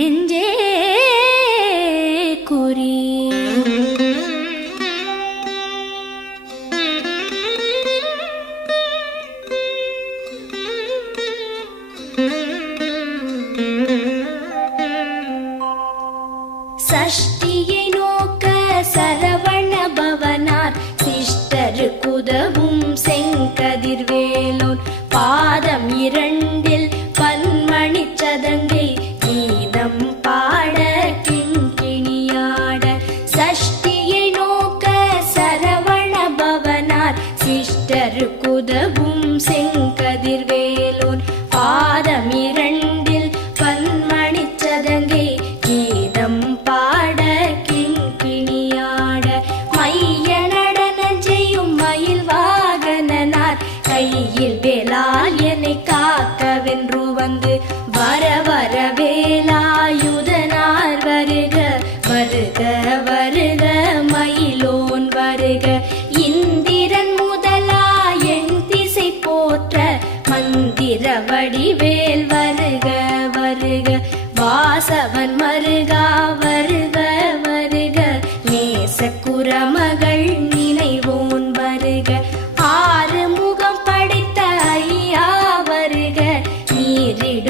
நெஞ்சே குறி. சஷ்டியை நோக்க சரவண பவனார் சிஷ்டருக்கு உதவும் வெயில் வேலால் என்னை காக்க வென்று வந்து வர வர வேலாயுதனார் வருக வருக வருக மயிலோன் வருக. ಗಿಡ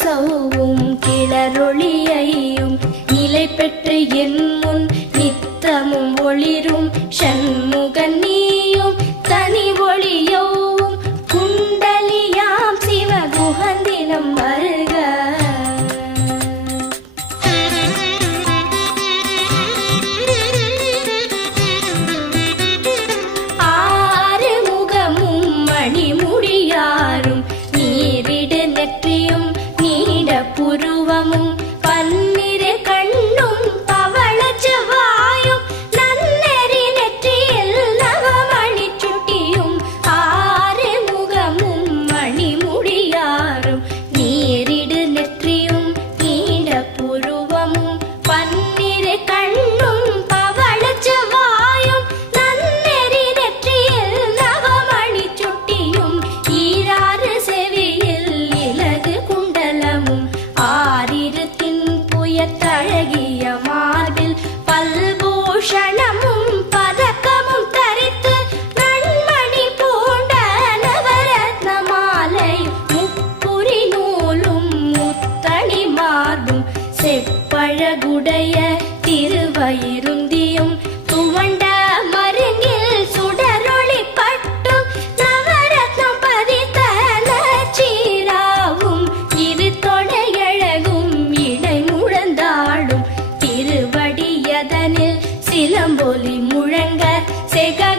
சவும் கிளரொளியையும் நிலை பெற்று என் முன் நித்தமும் ஒளிரும் சண்முகன் நீயும் தனி அழகுடைய திருவயிருந்தியும் துவண்ட மருங்கில் சுடரொளி பட்டும் நவரத்னம் பதித்த சீராவும் இரு தொடையழகும் இடை முழந்தாடும் திருவடியதனில் சிலம்பொலி முழங்க செக